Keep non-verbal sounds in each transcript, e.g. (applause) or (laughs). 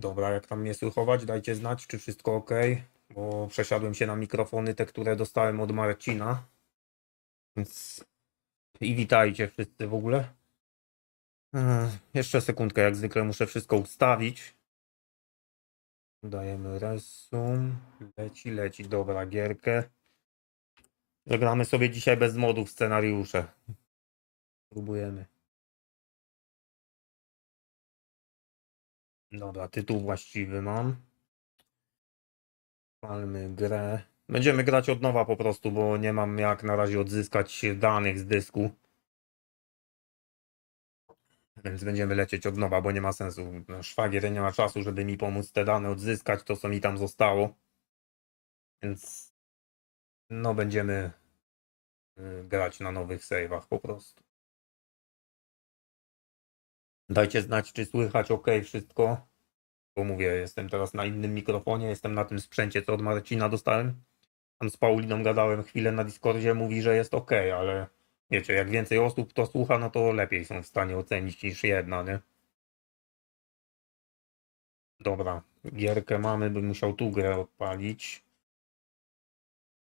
Dobra, jak tam mnie słychować, dajcie znać, czy wszystko ok, bo przesiadłem się na mikrofony, te, które dostałem od Marcina. Więc i witajcie wszyscy w ogóle. Ech, Jeszcze sekundkę, jak zwykle muszę wszystko ustawić. Dajemy resum. Leci, leci, dobra, gierkę. Zagramy sobie dzisiaj bez modów scenariusze. Próbujemy. Dobra, tytuł właściwy mam. Palmy grę. Będziemy grać od nowa po prostu, bo nie mam jak na razie odzyskać danych z dysku. Więc będziemy lecieć od nowa, bo nie ma sensu. No, Szwagier nie ma czasu, żeby mi pomóc te dane odzyskać, to co mi tam zostało. Więc no będziemy y, grać na nowych save'ach po prostu. Dajcie znać, czy słychać ok wszystko. Bo mówię, jestem teraz na innym mikrofonie, jestem na tym sprzęcie, co od Marcina dostałem. Tam z Pauliną gadałem chwilę na Discordzie, mówi, że jest ok, ale wiecie, jak więcej osób to słucha, no to lepiej są w stanie ocenić niż jedna, nie? Dobra, gierkę mamy, bym musiał tu grę odpalić.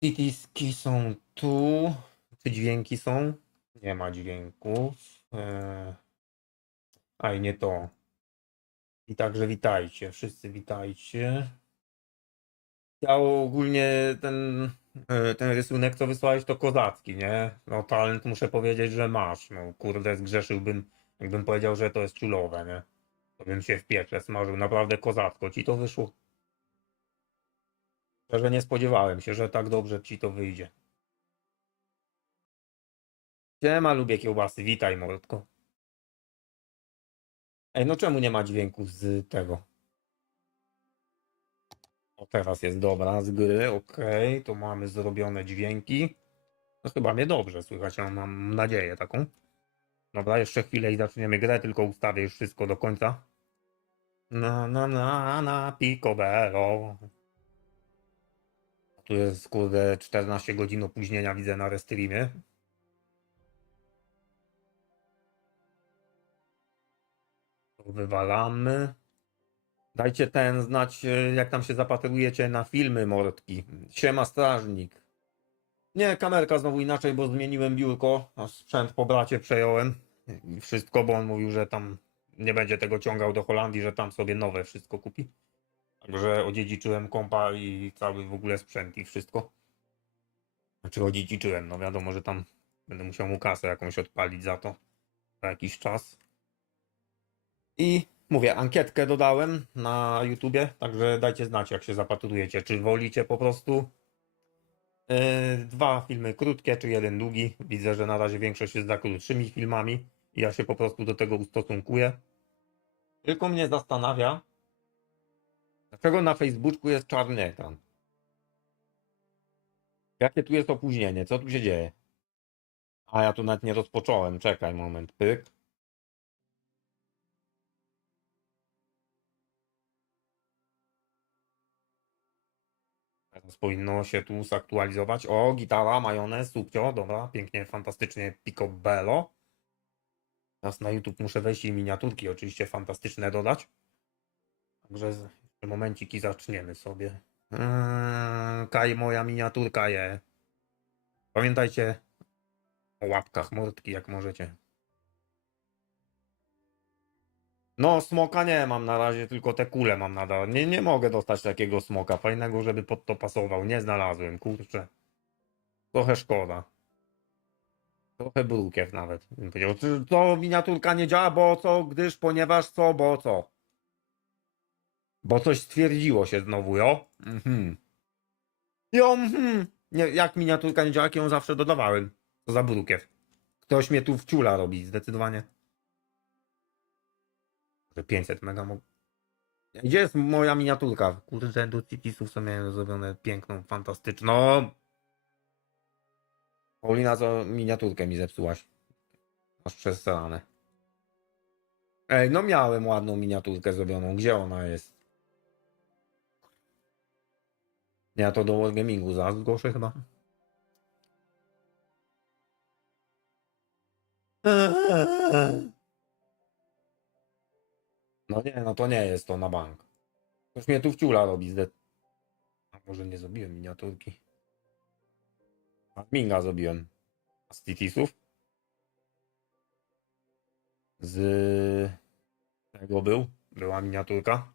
Citiski są tu. Czy dźwięki są? Nie ma dźwięków. Eee... A i nie to. I także witajcie, wszyscy witajcie. Ja ogólnie ten, e, ten rysunek, co wysłałeś, to kozacki, nie? No talent muszę powiedzieć, że masz. No kurde, zgrzeszyłbym, jakbym powiedział, że to jest ciulowe, nie? To bym się w piecze smażył. Naprawdę kozacko ci to wyszło. Szczerze nie spodziewałem się, że tak dobrze ci to wyjdzie. Siema, lubię kiełbasy, witaj mordko. Ej, no czemu nie ma dźwięku z tego? O, teraz jest dobra z gry, okej, to mamy zrobione dźwięki. No chyba mnie dobrze słychać, ja mam nadzieję taką. Dobra, jeszcze chwilę i zaczniemy grę, tylko ustawię już wszystko do końca. Na na na na picobello. Tu jest kurde 14 godzin opóźnienia widzę na restreamie. Wywalamy. Dajcie ten znać, e, jak tam się zapatrujecie na filmy mordki. Siema strażnik. Nie, kamerka znowu inaczej, bo zmieniłem biurko, sprzęt po bracie przejąłem. I wszystko, bo on mówił, że tam nie będzie tego ciągał do Holandii, że tam sobie nowe wszystko kupi. Także odziedziczyłem kompa i cały w ogóle sprzęt i wszystko. Znaczy odziedziczyłem, no wiadomo, że tam będę musiał mu kasę jakąś odpalić za to. Za jakiś czas. I mówię, ankietkę dodałem na YouTubie, także dajcie znać, jak się zapatrujecie. Czy wolicie po prostu yy, dwa filmy krótkie, czy jeden długi. Widzę, że na razie większość jest za krótszymi filmami i ja się po prostu do tego ustosunkuję. Tylko mnie zastanawia, dlaczego na Facebooku jest czarny ekran. Jakie tu jest opóźnienie? Co tu się dzieje? A ja tu nawet nie rozpocząłem. Czekaj moment. Pyk. Powinno się tu zaktualizować. O, gitara, majonez, subcio, dobra, pięknie, fantastycznie, picobello. Teraz na YouTube muszę wejść i miniaturki oczywiście fantastyczne dodać. Także jeszcze momencik i zaczniemy sobie. Eee, Kaj, moja miniaturka je. Pamiętajcie o łapkach mordki, jak możecie. No, smoka nie mam na razie, tylko te kule mam nadal. Nie, nie mogę dostać takiego smoka fajnego, żeby pod to pasował. Nie znalazłem, kurczę. Trochę szkoda. Trochę brukiew nawet. Bym powiedział, "Czy to miniaturka nie działa, bo co, gdyż, ponieważ co, bo co. Bo coś stwierdziło się znowu, jo? Mhm. Jo, mhm. Nie, jak miniaturka nie działa, jak ją zawsze dodawałem. To za brukiew. Ktoś mnie tu wciula robi, zdecydowanie. Że 500 mega Gdzie jest moja miniaturka? Kurde, do Citisów co miałem zrobione piękną, fantastyczną. Paulina, co miniaturkę mi zepsułaś. Masz przesrane. Ej, no miałem ładną miniaturkę zrobioną. Gdzie ona jest? Ja to do Wargamingu zaraz zgłoszę chyba. (laughs) No nie, no to nie jest to na bank. Ktoś mnie tu wciula robi. Zde... A może nie zrobiłem miniaturki. Adminga zrobiłem. A z Titisów? Z tego był? Była miniaturka.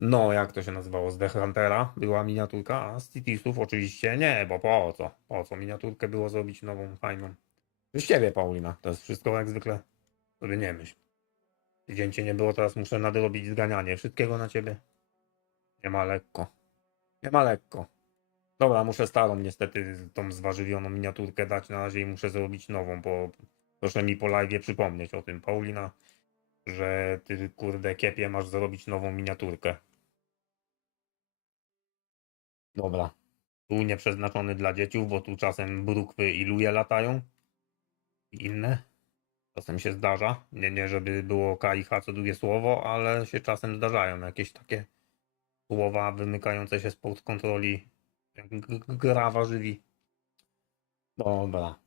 No, jak to się nazywało? Z Death Huntera była miniaturka, a z Titisów oczywiście nie, bo po co? Po co miniaturkę było zrobić nową, fajną? Z ciebie, Paulina. To jest wszystko jak zwykle. Sobie nie myśl. Tydzień cię nie było, teraz muszę nadrobić zganianie. Wszystkiego na ciebie. Nie ma lekko. Nie ma lekko. Dobra, muszę starą niestety tą zwarzywioną miniaturkę dać na razie i muszę zrobić nową, bo proszę mi po live przypomnieć o tym, Paulina, że ty kurde kiepie masz zrobić nową miniaturkę. Dobra. Tu nieprzeznaczony dla dzieciów, bo tu czasem brukwy i luje latają. I inne. Czasem się zdarza. Nie, nie żeby było K i H co drugie słowo, ale się czasem zdarzają jakieś takie słowa wymykające się spod kontroli. Jak g- g- gra warzywi. Dobra.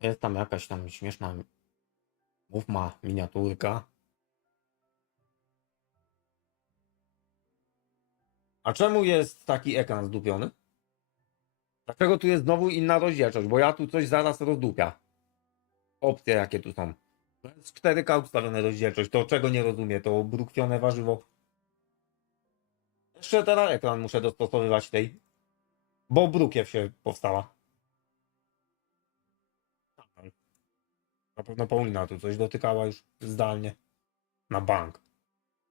Jest tam jakaś tam śmieszna mów ma miniaturka. A czemu jest taki ekran zdupiony? Dlaczego tu jest znowu inna rozdzielczość? Bo ja tu coś zaraz rozdupia. Opcje jakie tu są. To jest 4K ustawione rozdzielczość. To czego nie rozumie? To brukwione warzywo. Jeszcze teraz ekran muszę dostosowywać tej. Bo brukiew się powstała. Na pewno Paulina tu coś dotykała już zdalnie. Na bank.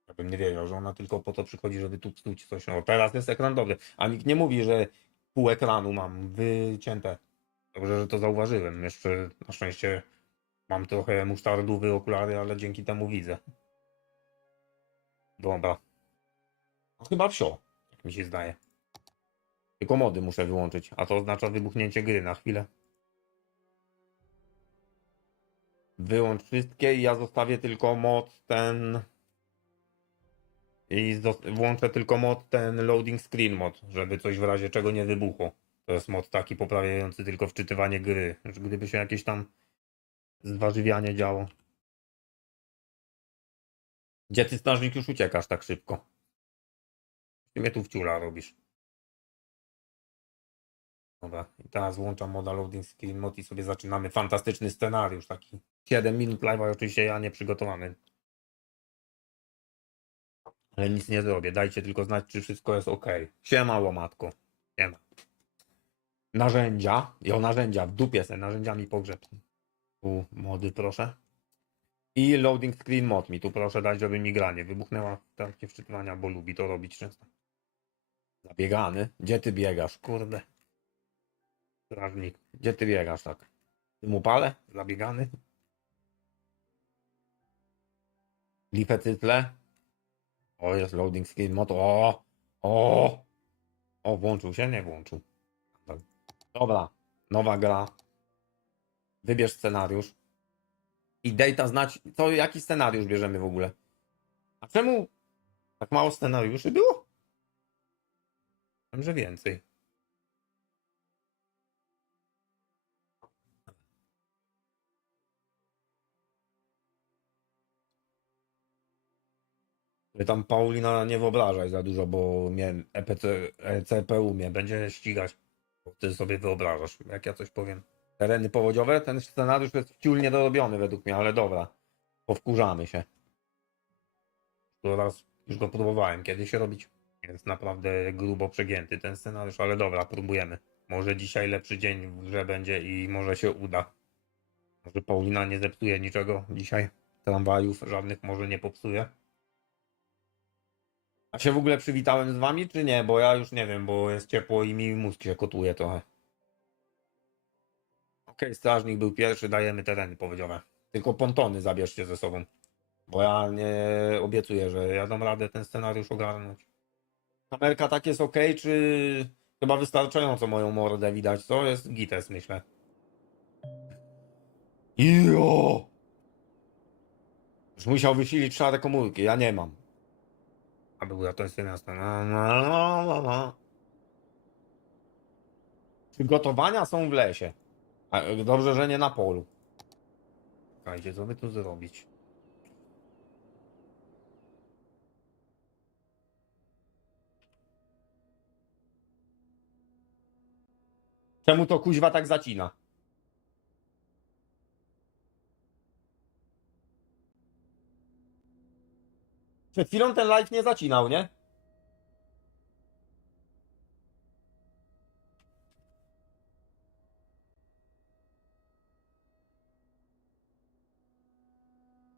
Ja bym nie wiedział, że ona tylko po to przychodzi, żeby tu psuć coś. No teraz jest ekran dobry. A nikt nie mówi, że pół ekranu mam wycięte. Dobrze, że to zauważyłem. Jeszcze na szczęście mam trochę musztardowe okulary, ale dzięki temu widzę. Dobra. No chyba wsio, jak mi się zdaje. Tylko mody muszę wyłączyć, a to oznacza wybuchnięcie gry na chwilę. Wyłącz wszystkie i ja zostawię tylko mod ten. I włączę tylko mod ten loading screen mod, żeby coś w razie czego nie wybuchło. To jest mod taki poprawiający tylko wczytywanie gry. Gdyby się jakieś tam zwarzywianie działo. Gdzie ty strażnik już uciekasz tak szybko? Ty mnie tu wciula robisz. Dobra, i teraz włączam moda loading screen mod i sobie zaczynamy fantastyczny scenariusz taki. 7 minut live'a oczywiście ja nie przygotowany. Ale nic nie zrobię. Dajcie tylko znać, czy wszystko jest ok. Siema, łomatko. Siema. Narzędzia. Jo, narzędzia. W dupie se. Narzędziami pogrzeb. Tu mody proszę. I loading screen mod mi tu proszę dać, żeby mi granie wybuchnęła w trakcie wczytywania, bo lubi to robić często. Zabiegany. Gdzie ty biegasz? Kurde. Strażnik. Gdzie ty biegasz tak? Tym upale? Zabiegany? Lifecytle? O, jest loading screen mod. O! O! O, włączył się? Nie włączył. Dobra. Nowa gra. Wybierz scenariusz. I data znać, co, jaki scenariusz bierzemy w ogóle. A czemu tak mało scenariuszy było? Wiem, że więcej. Tam Paulina nie wyobrażaj za dużo, bo mnie EPC, e, CPU mnie będzie ścigać. Bo ty sobie wyobrażasz, jak ja coś powiem. Tereny powodziowe, ten scenariusz jest wciul niedorobiony według mnie, ale dobra. Powkurzamy się. To raz już go próbowałem kiedyś robić. Jest naprawdę grubo przegięty ten scenariusz, ale dobra, próbujemy. Może dzisiaj lepszy dzień w grze będzie i może się uda. Może Paulina nie zepsuje niczego dzisiaj. Tramwajów żadnych może nie popsuje. A się w ogóle przywitałem z wami, czy nie? Bo ja już nie wiem, bo jest ciepło i mi mózg się kotuje trochę. Okej, strażnik był pierwszy, dajemy tereny powodziowe. Tylko pontony zabierzcie ze sobą. Bo ja nie obiecuję, że ja dam radę ten scenariusz ogarnąć. Kamerka tak jest ok, czy chyba wystarczająco moją mordę widać? Co jest gites, myślę. Jo! Już musiał wysilić szare komórki, ja nie mam. A była to jest miasta. No, no, no, no, no. Przygotowania są w lesie. A, dobrze, że nie na polu. Czekajcie, co my tu zrobić? Czemu to kuźwa tak zacina? Przed chwilą ten live nie zacinał, nie?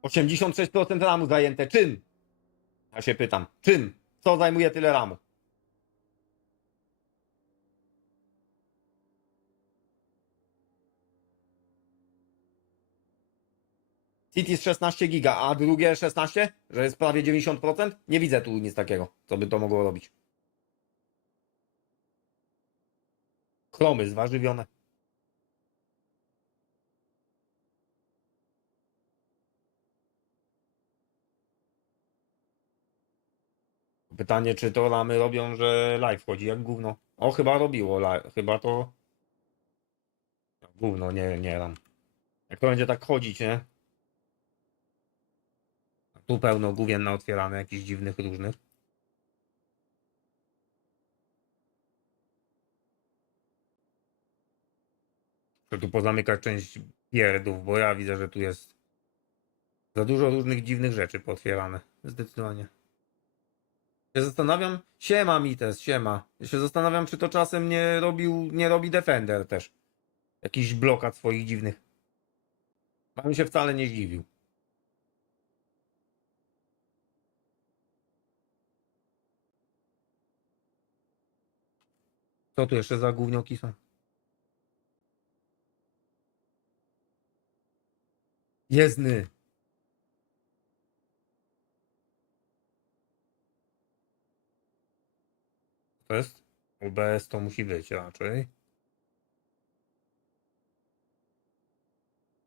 Osiemdziesiąt sześć procent ramu zajęte. Czym? Ja się pytam. Czym? Co zajmuje tyle ramu? City z 16 giga, a drugie 16? Że jest prawie 90%? Nie widzę tu nic takiego, co by to mogło robić. Chromy zwarzywione. Pytanie, czy to ramy robią, że live chodzi jak gówno. O, chyba robiło, li- chyba to... Gówno, nie, nie ram. Jak to będzie tak chodzić, nie? Tu pełno główien na otwierane, jakichś dziwnych różnych. Chcę tu pozamykać część pierdów, bo ja widzę, że tu jest za dużo różnych dziwnych rzeczy pootwierane. Zdecydowanie. Się zastanawiam, siema Mites, siema. Ja się zastanawiam, czy to czasem nie robił, nie robi Defender też. Jakiś blokad swoich dziwnych. A bym się wcale nie zdziwił. Co tu jeszcze za gównioki są? Jezdny. Jest? UBS to musi być raczej.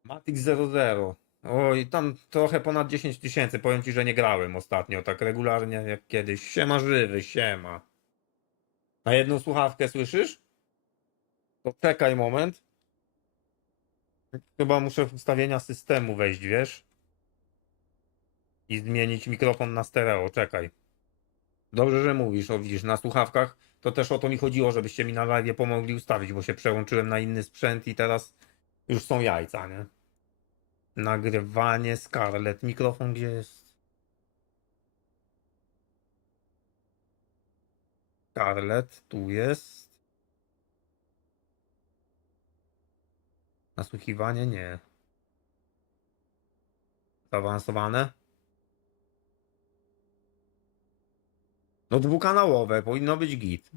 Matic 00. Oj, tam trochę ponad 10 tysięcy. Powiem ci, że nie grałem ostatnio tak regularnie jak kiedyś. Siema żywy, siema. Na jedną słuchawkę słyszysz? To czekaj moment. Chyba muszę w ustawienia systemu wejść, wiesz? I zmienić mikrofon na stereo. Czekaj. Dobrze, że mówisz, o widzisz, na słuchawkach. To też o to mi chodziło, żebyście mi na live pomogli ustawić, bo się przełączyłem na inny sprzęt i teraz już są jajca, nie? Nagrywanie Scarlett. Mikrofon gdzie jest? Scarlett, tu jest. Nasłuchiwanie nie. Zaawansowane? No dwukanałowe, powinno być git.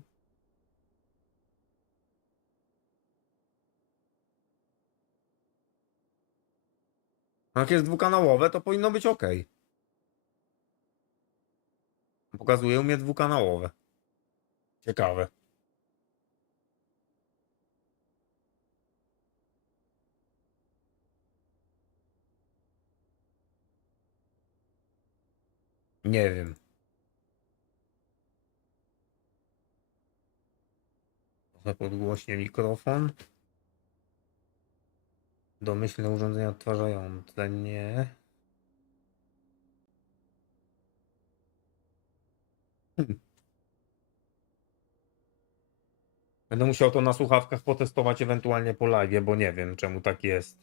Jak jest dwukanałowe, to powinno być ok. Pokazuje mnie dwukanałowe. Ciekawe. Nie wiem. Trochę podgłośnie mikrofon. Domyślne urządzenia odtwarzające. Nie. Hmm. Będę musiał to na słuchawkach potestować ewentualnie po live, bo nie wiem czemu tak jest.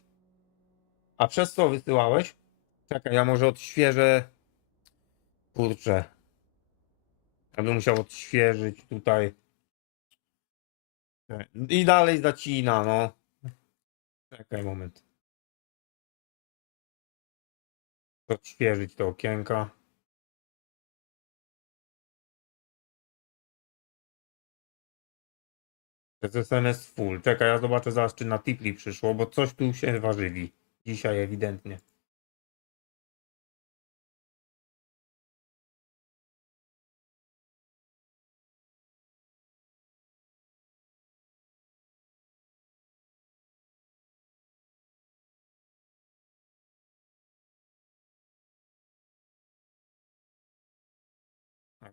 A przez co wysyłałeś? Czekaj, ja może odświeżę. Kurczę. Ja bym musiał odświeżyć tutaj. I dalej zacina, no. Czekaj moment. Odświeżyć te okienka. To jest SMS full. Czekaj, ja zobaczę zaraz, czy na Tipli przyszło, bo coś tu się ważywi. Dzisiaj ewidentnie.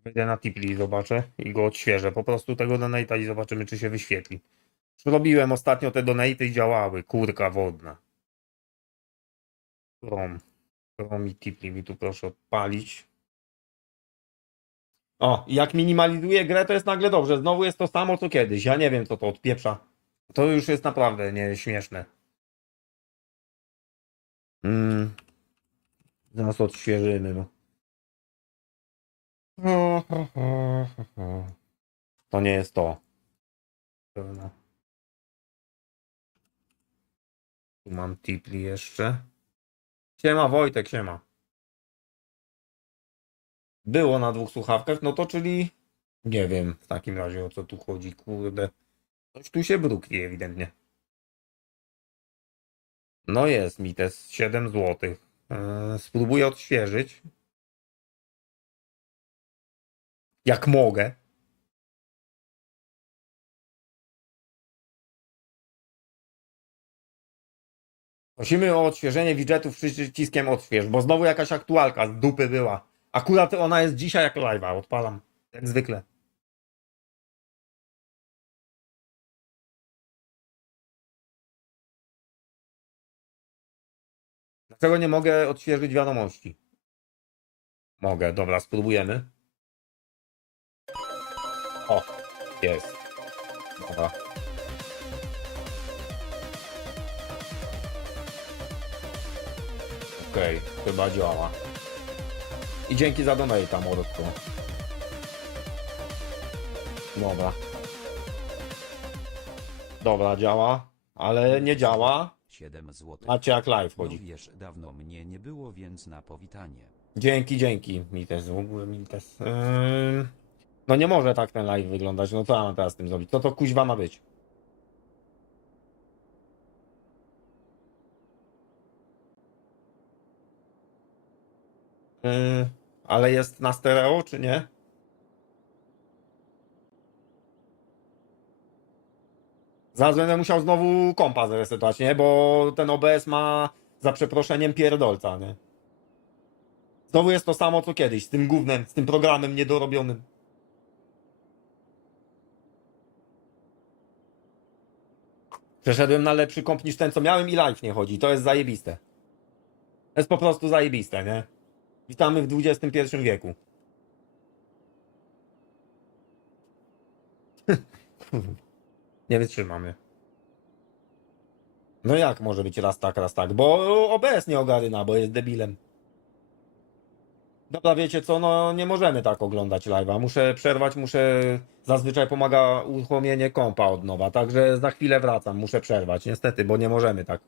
Wejdę na Tipli zobaczę i go odświeżę. Po prostu tego donate'a i zobaczymy, czy się wyświetli. Robiłem ostatnio te donate'y i działały. Kurka wodna. Chrome. Chrome i Tipli mi tu proszę odpalić. O, jak minimalizuję grę, to jest nagle dobrze. Znowu jest to samo co kiedyś. Ja nie wiem, co to odpieprza. To już jest naprawdę nieśmieszne. Mm. Zaraz odświeżymy, no. (laughs) To nie jest to. Pewno. Tu mam tipli jeszcze. Siema Wojtek, siema. Było na dwóch słuchawkach, no to czyli nie wiem w takim razie o co tu chodzi, kurde. Coś tu się brukli ewidentnie. No jest mi te 7 zł. Eee, spróbuję odświeżyć. Jak mogę. Prosimy o odświeżenie widgetów przyciskiem odśwież, bo znowu jakaś aktualka z dupy była. Akurat ona jest dzisiaj jak live'a, odpalam. Jak zwykle. Dlaczego nie mogę odświeżyć wiadomości? Mogę, dobra, spróbujemy. Jest. Dobra. Okej, chyba działa. I dzięki za donata, mordku. Dobra. Dobra, działa, ale nie działa. 7 zł. Macie jak live No chodzi. wiesz, dawno mnie nie było, więc na powitanie. Dzięki, dzięki. Mites, w ogóle Mites. Ym... No nie może tak ten live wyglądać. No co ja mam teraz z tym zrobić? Co to kuźwa ma być? Yy, ale jest na stereo, czy nie? Zaraz będę musiał znowu kompa zresetować, nie? Bo ten OBS ma za przeproszeniem pierdolca, nie? Znowu jest to samo co kiedyś, z tym gównem, z tym programem niedorobionym. Przeszedłem na lepszy komp niż ten, co miałem i live nie chodzi. To jest zajebiste. To jest po prostu zajebiste, nie? Witamy w XXI wieku. (laughs) nie wytrzymamy. No jak może być raz tak, raz tak? Bo OBS nie ogaryna, bo jest debilem. Dobra, wiecie co, no nie możemy tak oglądać live'a. Muszę przerwać, muszę... Zazwyczaj pomaga uruchomienie kompa od nowa, także za chwilę wracam, muszę przerwać, niestety, bo nie możemy tak.